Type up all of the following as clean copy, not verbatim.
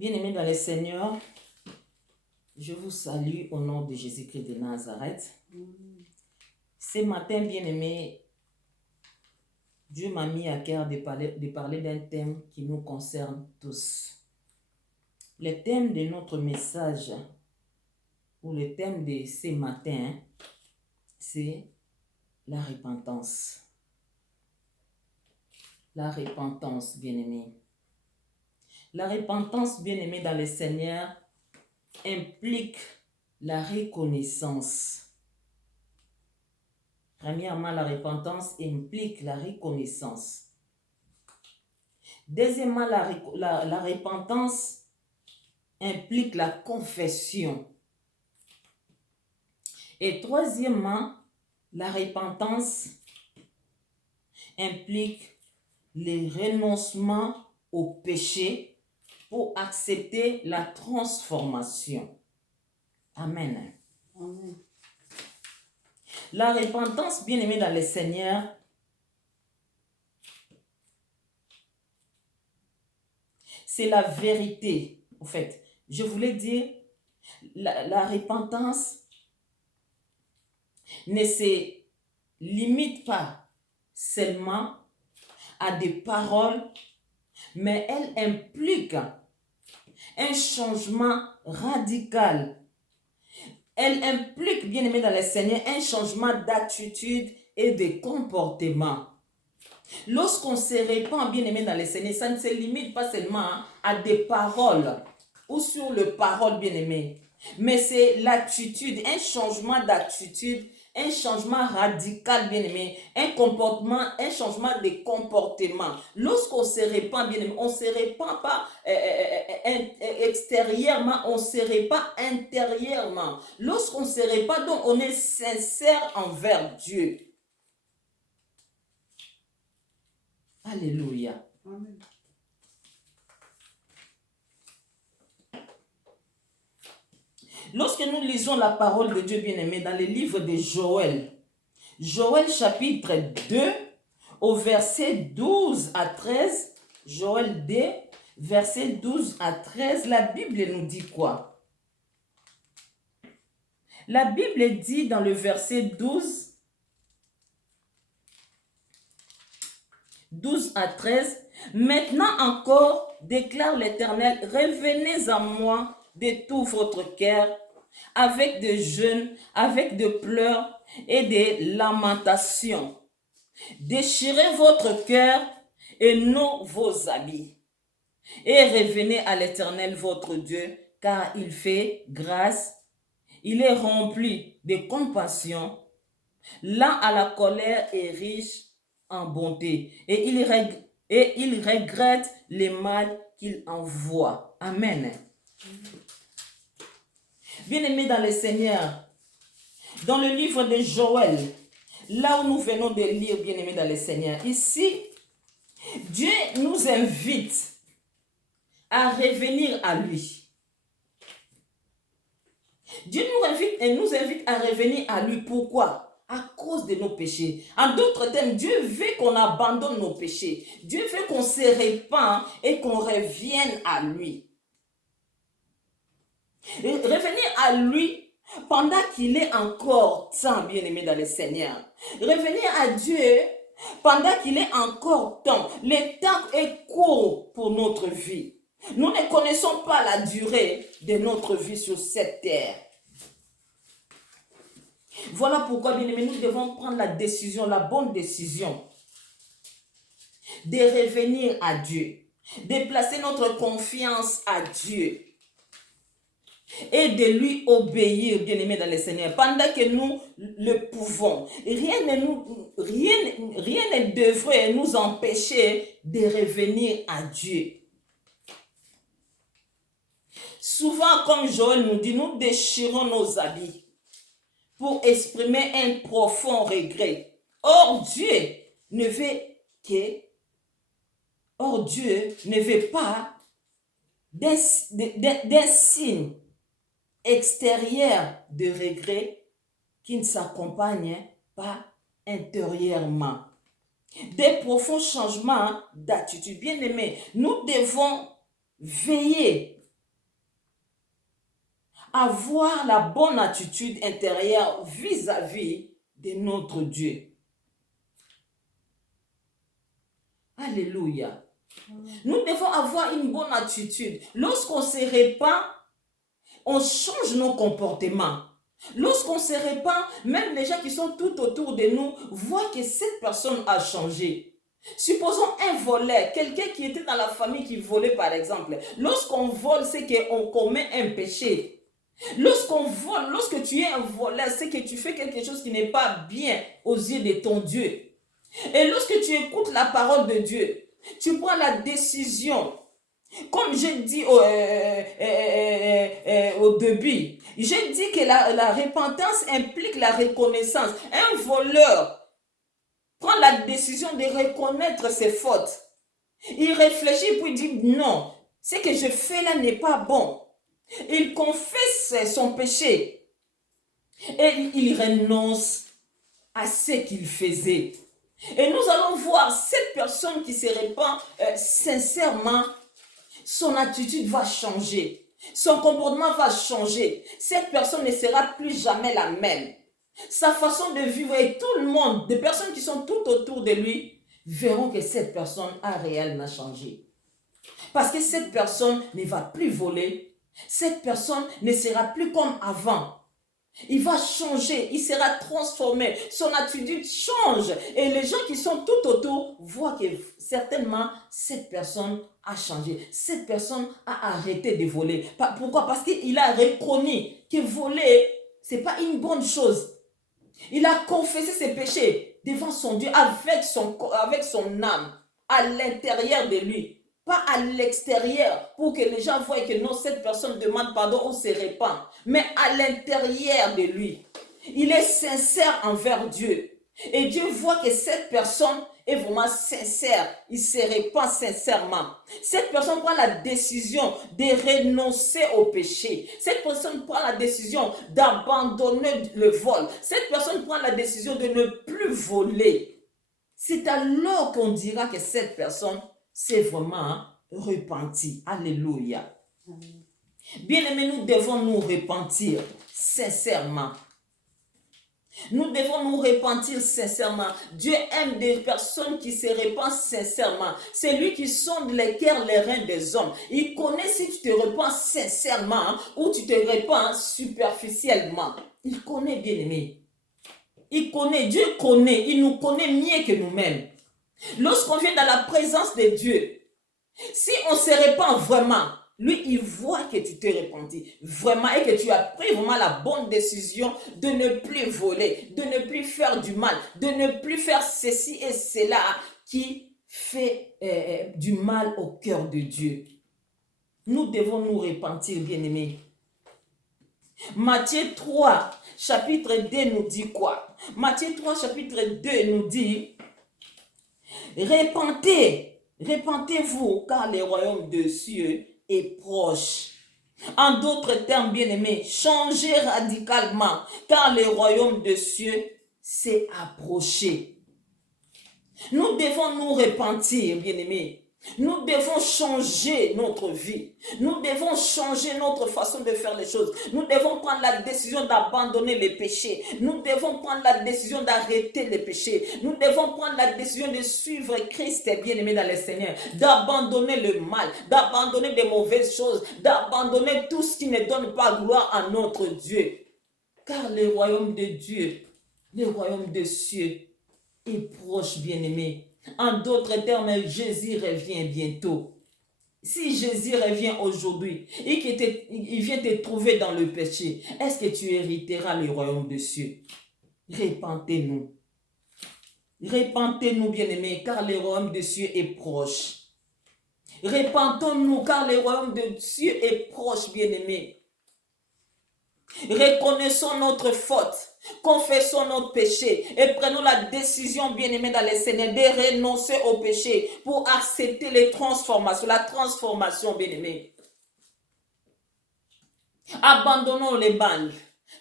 Bien-aimés dans le Seigneur, je vous salue au nom de Jésus-Christ de Nazareth. Ce matin, bien-aimés, Dieu m'a mis à cœur de parler d'un thème qui nous concerne tous. Le thème de notre message, ou le thème de ce matin, c'est la repentance. La repentance, bien-aimés. La repentance, bien-aimés dans le Seigneur, implique la reconnaissance. Premièrement, la repentance implique la reconnaissance. Deuxièmement, la repentance implique la confession. Et troisièmement, la repentance implique le renoncement au péché pour accepter la transformation. Amen. Amen. La repentance, bien-aimée dans le Seigneur, c'est la vérité. En fait, je voulais dire, la repentance ne se limite pas seulement à des paroles, mais elle implique un changement radical. Elle implique, bien-aimé dans le Seigneur, un changement d'attitude et de comportement. Lorsqu'on se répand, bien-aimé dans le Seigneur, ça ne se limite pas seulement à des paroles ou sur les paroles, bien-aimé, mais c'est l'attitude, un changement d'attitude, un changement radical, bien-aimé, un comportement, un changement de comportement. Lorsqu'on se répand, bien-aimé, on ne se répand pas extérieurement, on se répand intérieurement. Lorsqu'on se répand, donc on est sincère envers Dieu. Alléluia. Amen. Lorsque nous lisons la parole de Dieu bien-aimé dans le livre de Joël, Joël chapitre 2, au verset 12 à 13, Joël 2, verset 12 à 13, la Bible nous dit quoi? La Bible dit dans le verset 12 à 13, « Maintenant encore, déclare l'Éternel, revenez à moi de tout votre cœur, avec des jeûnes, avec des pleurs et des lamentations. Déchirez votre cœur et non vos habits, et revenez à l'Éternel votre Dieu, car il fait grâce, il est rempli de compassion, lent à la colère et riche en bonté, et il regrette les mal qu'il envoie. » Amen. Bien-aimés dans le Seigneur, dans le livre de Joël, là où nous venons de lire, bien-aimés dans le Seigneur, ici, Dieu nous invite à revenir à lui. Dieu nous invite à revenir à lui. Pourquoi? À cause de nos péchés. En d'autres termes, Dieu veut qu'on abandonne nos péchés. Dieu veut qu'on se répand et qu'on revienne à lui. Et revenir à lui pendant qu'il est encore temps, bien-aimé dans le Seigneur. Revenir à Dieu pendant qu'il est encore temps. Le temps est court pour notre vie. Nous ne connaissons pas la durée de notre vie sur cette terre. Voilà pourquoi, bien-aimés, nous devons prendre la décision, la bonne décision de revenir à Dieu, de placer notre confiance à Dieu et de lui obéir, bien-aimés dans le Seigneur, pendant que nous le pouvons. Rien ne devrait nous empêcher de revenir à Dieu. Souvent, comme Joël nous dit, nous déchirons nos habits pour exprimer un profond regret. Or, Dieu ne veut pas d'un signe extérieur de regret qui ne s'accompagne pas intérieurement. Des profonds changements d'attitude. Bien-aimés, nous devons veiller avoir la bonne attitude intérieure vis-à-vis de notre Dieu. Alléluia. Nous devons avoir une bonne attitude. Lorsqu'on se répand, on change nos comportements. Lorsqu'on se répand, même les gens qui sont tout autour de nous voient que cette personne a changé. Supposons un voleur, quelqu'un qui était dans la famille qui volait par exemple. Lorsqu'on vole, c'est qu'on commet un péché. Lorsqu'on vole, lorsque tu es un voleur, c'est que tu fais quelque chose qui n'est pas bien aux yeux de ton Dieu. Et lorsque tu écoutes la parole de Dieu, tu prends la décision. Comme j'ai dit au début, j'ai dit que la repentance implique la reconnaissance. Un voleur prend la décision de reconnaître ses fautes. Il réfléchit puis il dit non, ce que je fais là n'est pas bon. Il confesse son péché et il renonce à ce qu'il faisait. Et nous allons voir cette personne qui se répand sincèrement, son attitude va changer. Son comportement va changer. Cette personne ne sera plus jamais la même. Sa façon de vivre et tout le monde, des personnes qui sont tout autour de lui, verront que cette personne a réellement changé. Parce que cette personne ne va plus voler. Cette personne ne sera plus comme avant. Il va changer, il sera transformé, son attitude change et les gens qui sont tout autour voient que certainement cette personne a changé, cette personne a arrêté de voler. Pourquoi? Parce qu'il a reconnu que voler, ce n'est pas une bonne chose. Il a confessé ses péchés devant son Dieu avec son âme à l'intérieur de lui. Pas à l'extérieur pour que les gens voient que non, cette personne demande pardon ou se répand, mais à l'intérieur de lui. Il est sincère envers Dieu. Et Dieu voit que cette personne est vraiment sincère. Il se répand sincèrement. Cette personne prend la décision de renoncer au péché. Cette personne prend la décision d'abandonner le vol. Cette personne prend la décision de ne plus voler. C'est alors qu'on dira que cette personne c'est vraiment repenti. Alléluia. Bien-aimés, nous devons nous repentir sincèrement. Nous devons nous repentir sincèrement. Dieu aime des personnes qui se repentent sincèrement. C'est lui qui sonde les cœurs, les reins des hommes. Il connaît si tu te repens sincèrement ou tu te repens superficiellement. Il connaît, bien-aimé. Il connaît, Dieu connaît, il nous connaît mieux que nous-mêmes. Lorsqu'on vient dans la présence de Dieu, si on se répand vraiment, lui, il voit que tu t'es repenti vraiment et que tu as pris vraiment la bonne décision de ne plus voler, de ne plus faire du mal, de ne plus faire ceci et cela qui fait du mal au cœur de Dieu. Nous devons nous repentir, bien-aimés. Matthieu 3, chapitre 2 nous dit quoi? Matthieu 3, chapitre 2 nous dit: Repentez-vous, car le royaume des cieux est proche. En d'autres termes, bien-aimés, changez radicalement, car le royaume des cieux s'est approché. Nous devons nous repentir, bien-aimés. Nous devons changer notre vie. Nous devons changer notre façon de faire les choses. Nous devons prendre la décision d'abandonner les péchés. Nous devons prendre la décision d'arrêter les péchés. Nous devons prendre la décision de suivre Christ, bien-aimé dans le Seigneur. D'abandonner le mal, d'abandonner des mauvaises choses, d'abandonner tout ce qui ne donne pas gloire à notre Dieu. Car le royaume de Dieu, le royaume des cieux est proche, bien-aimé. En d'autres termes, Jésus revient bientôt. Si Jésus revient aujourd'hui et qu'il vient te trouver dans le péché, est-ce que tu hériteras le royaume des cieux? Repentez-nous. Repentez-nous, bien-aimés, car le royaume des cieux est proche. Repentons-nous, car le royaume des cieux est proche, bien-aimés. Reconnaissons notre faute, confessons notre péché et prenons la décision, bien-aimés dans le Seigneur, de renoncer au péché pour accepter les transformations, la transformation, bien-aimés. Abandonnons les balles,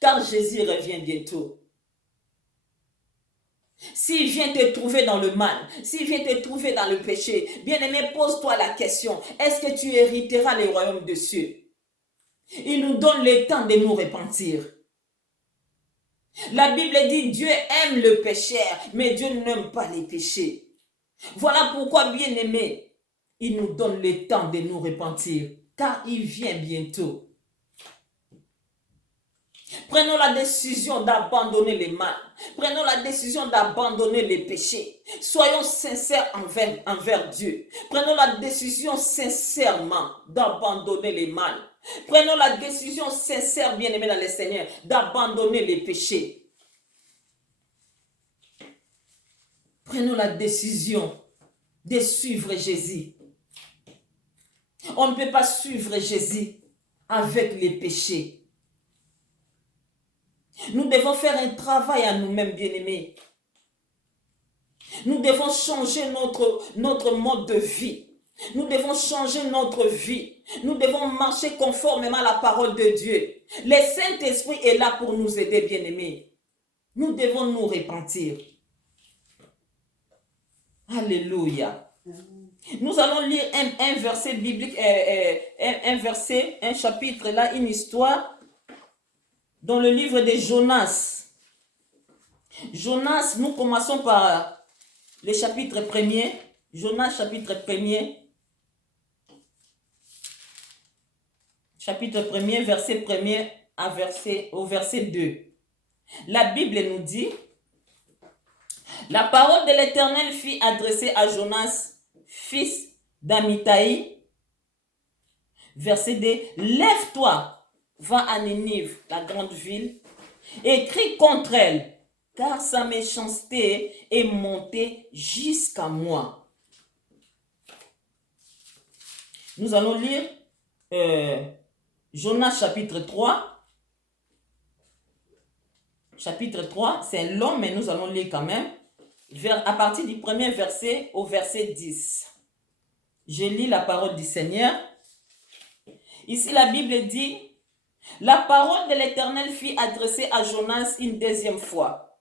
car Jésus revient bientôt. S'il vient te trouver dans le mal, s'il vient te trouver dans le péché, bien-aimé, pose-toi la question, est-ce que tu hériteras le royaume des cieux? Il nous donne le temps de nous repentir. La Bible dit Dieu aime le pécheur, mais Dieu n'aime pas les péchés. Voilà pourquoi, bien-aimés, il nous donne le temps de nous repentir, car il vient bientôt. Prenons la décision d'abandonner les mal. Prenons la décision d'abandonner les péchés. Soyons sincères envers Dieu. Prenons la décision sincèrement d'abandonner les mal. Prenons la décision sincère, bien-aimés dans le Seigneur, d'abandonner les péchés. Prenons la décision de suivre Jésus. On ne peut pas suivre Jésus avec les péchés. Nous devons faire un travail à nous-mêmes, bien-aimés. Nous devons changer notre mode de vie. Nous devons changer notre vie. Nous devons marcher conformément à la parole de Dieu. Le Saint-Esprit est là pour nous aider, bien-aimés. Nous devons nous repentir. Alléluia. Nous allons lire un verset biblique, un chapitre là, une histoire dans le livre de Jonas. Jonas, nous commençons par le chapitre 1er. Jonas, chapitre 1er. Chapitre 1er, verset 1er au verset 2. La Bible nous dit: la parole de l'Éternel fut adressée à Jonas, fils d'Amittai. Verset 2. Lève-toi, va à Ninive, la grande ville, et crie contre elle, car sa méchanceté est montée jusqu'à moi. Nous allons lire Jonas chapitre 3. Chapitre 3, c'est long, mais nous allons lire quand même. À partir du premier verset au verset 10. Je lis la parole du Seigneur. Ici, la Bible dit: la parole de l'Éternel fut adressée à Jonas une deuxième fois.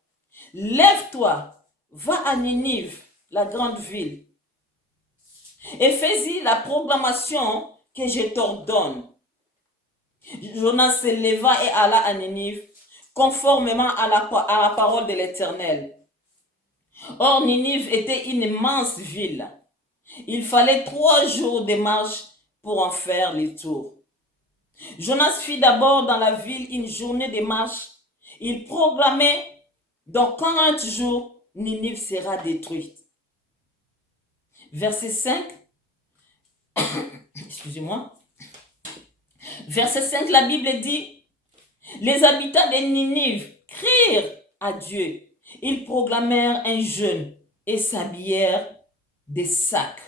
Lève-toi, va à Ninive, la grande ville, et fais-y la proclamation que je t'ordonne. Jonas se leva et alla à Ninive, conformément à la parole de l'Éternel. Or, Ninive était une immense ville. Il fallait 3 jours de marche pour en faire le tour. Jonas fit d'abord dans la ville une journée de marche. Il proclamait: dans 40 jours, Ninive sera détruite. Verset 5. Excusez-moi. Verset 5, la Bible dit: les habitants de Ninive crierent à Dieu. Ils proclamèrent un jeûne et s'habillèrent des sacs,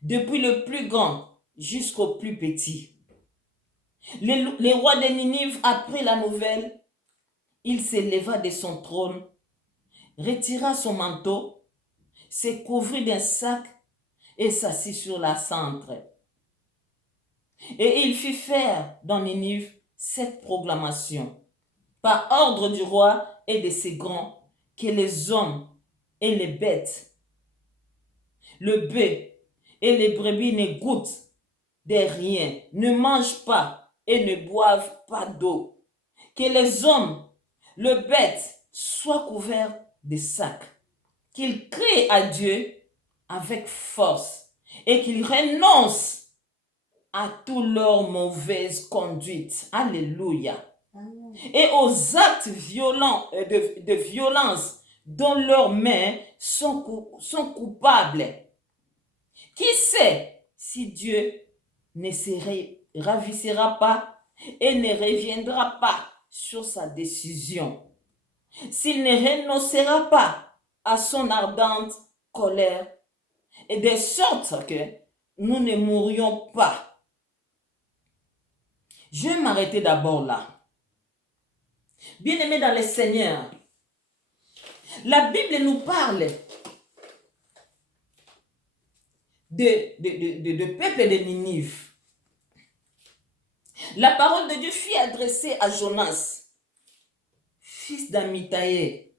depuis le plus grand jusqu'au plus petit. Le roi de Ninive apprit la nouvelle. Il se leva de son trône, retira son manteau, se couvrit d'un sac et s'assit sur la centre. Et il fit faire dans Ninive cette proclamation, par ordre du roi et de ses grands, que les hommes et les bêtes, le bœuf et les brebis ne goûtent de rien, ne mangent pas et ne boivent pas d'eau. Que les hommes, le bête, soient couverts de sacs. Qu'ils crient à Dieu avec force et qu'ils renoncent à toute leur mauvaise conduite. Alléluia. Et aux actes violents de violence dont leurs mains sont coupables. Qui sait si Dieu ne se ravissera pas et ne reviendra pas sur sa décision, s'il ne renoncera pas à son ardente colère, et de sorte que nous ne mourions pas. Je vais m'arrêter d'abord là. Bien-aimés dans le Seigneur, la Bible nous parle de peuple de Ninive. La parole de Dieu fut adressée à Jonas, fils d'Amittai.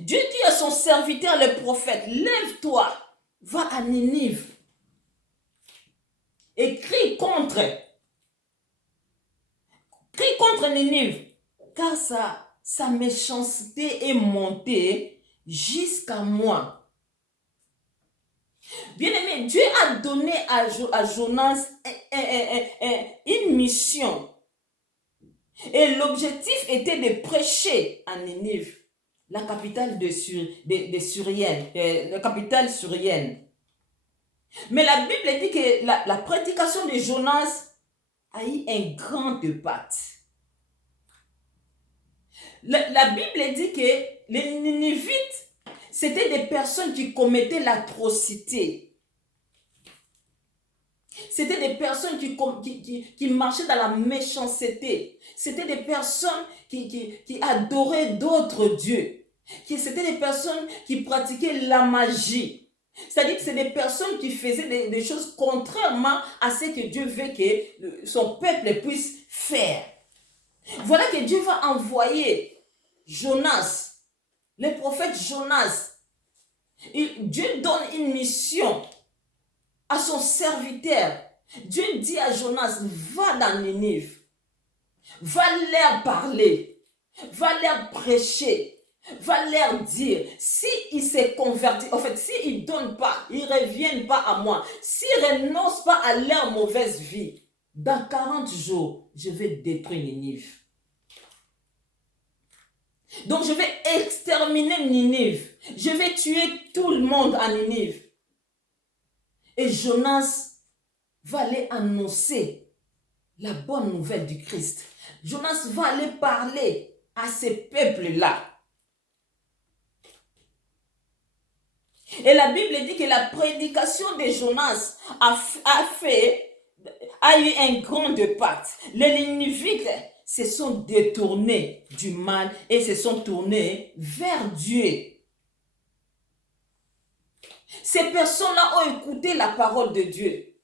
Dieu dit à son serviteur le prophète: lève-toi, va à Ninive et crie contre Ninive, car sa méchanceté est montée jusqu'à moi. Bien-aimé, Dieu a donné à Jonas une mission. Et l'objectif était de prêcher à Ninive, la capitale de Syrienne, la capitale syrienne. Mais la Bible dit que la prédication de Jonas a eu un grand impact. La Bible dit que les Ninivites, c'était des personnes qui commettaient l'atrocité. C'était des personnes qui marchaient dans la méchanceté. C'était des personnes qui adoraient d'autres dieux. C'était des personnes qui pratiquaient la magie. C'est-à-dire que c'est des personnes qui faisaient des choses contrairement à ce que Dieu veut que son peuple puisse faire. Voilà que Dieu va envoyer Jonas, le prophète Jonas. Dieu donne une mission à son serviteur. Dieu dit à Jonas, va dans Ninive, va leur parler, va leur prêcher, va leur dire, s'ils se convertissent, en fait, s'ils ne donnent pas, ils ne reviennent pas à moi, s'ils ne renoncent pas à leur mauvaise vie, dans 40 jours, je vais détruire Ninive. Donc je vais exterminer Ninive. Je vais tuer tout le monde à Ninive. Et Jonas va aller annoncer la bonne nouvelle du Christ. Jonas va aller parler à ces peuples-là. Et la Bible dit que la prédication de Jonas a eu un grand impact. Les Ninivites se sont détournés du mal et se sont tournés vers Dieu. Ces personnes-là ont écouté la parole de Dieu.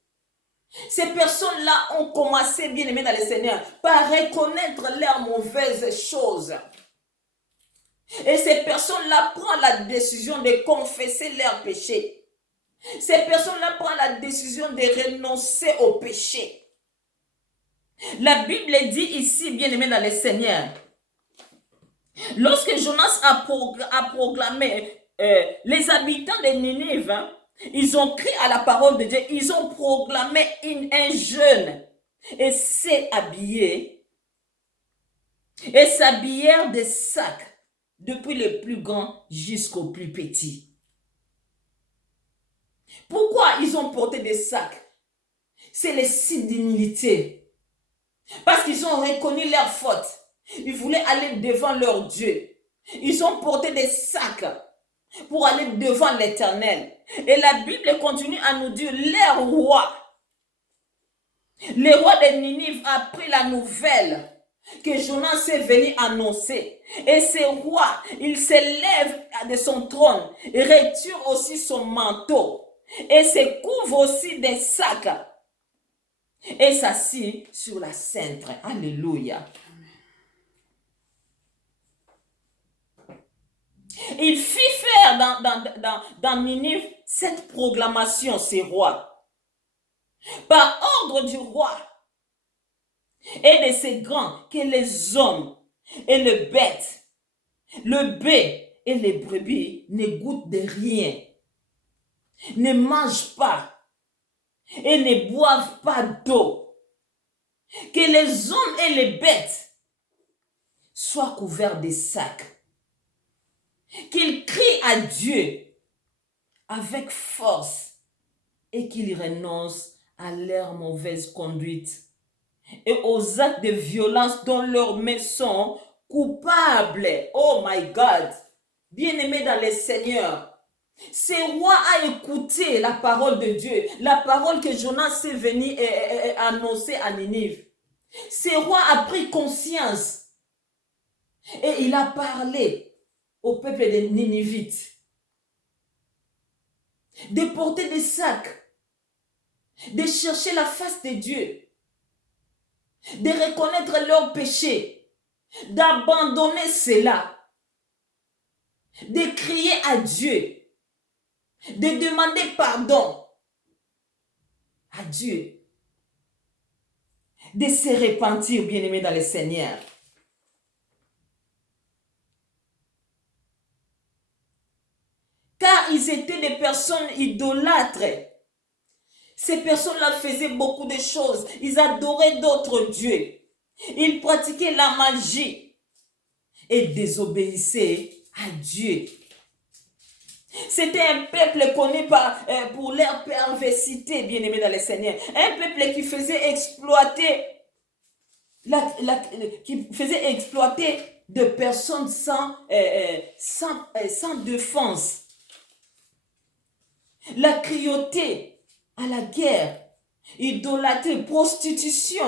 Ces personnes-là ont commencé, bien aimés dans le Seigneur, par reconnaître leurs mauvaises choses. Et ces personnes-là prennent la décision de confesser leurs péchés. Ces personnes-là prennent la décision de renoncer au péché. La Bible dit ici, bien aimé dans le Seigneur, lorsque Jonas a proclamé, les habitants de Ninive, ils ont crié à la parole de Dieu, ils ont proclamé un jeûne et s'est habillé et s'habillèrent de sacs, depuis le plus grand jusqu'au plus petit. Pourquoi ils ont porté des sacs? C'est le signe d'humilité. Parce qu'ils ont reconnu leur faute. Ils voulaient aller devant leur Dieu. Ils ont porté des sacs pour aller devant l'Éternel. Et la Bible continue à nous dire, le roi de Ninive a pris la nouvelle que Jonas est venu annoncer. Et ce roi, il se lève de son trône, et retire aussi son manteau, et se couvre aussi des sacs, et s'assit sur la cintre. Alléluia. Il fit faire dans Ninive cette proclamation, ce roi. Par ordre du roi et de ses grands, que les hommes et les bêtes, le bœuf et les brebis ne goûtent de rien, ne mangent pas et ne boivent pas d'eau. Que les hommes et les bêtes soient couverts de sacs. Qu'ils crient à Dieu avec force et qu'ils renoncent à leur mauvaise conduite et aux actes de violence dont leurs mains sont coupables. Oh my God! Bien-aimé dans le Seigneur, ce roi a écouté la parole de Dieu, la parole que Jonas est venu annoncer à Ninive. Ce roi a pris conscience et il a parlé au peuple de Ninivites de porter des sacs, de chercher la face de Dieu, de reconnaître leurs péchés, d'abandonner cela, de crier à Dieu, de demander pardon à Dieu, de se repentir, bien-aimé dans le Seigneur. ils étaient des personnes idolâtres. Ces personnes-là faisaient beaucoup de choses. Ils adoraient d'autres dieux. Ils pratiquaient la magie et désobéissaient à Dieu. C'était un peuple connu pour leur perversité, bien-aimés dans le Seigneur. Un peuple qui faisait exploiter de personnes sans défense. La cruauté à la guerre, idolâtrie, prostitution.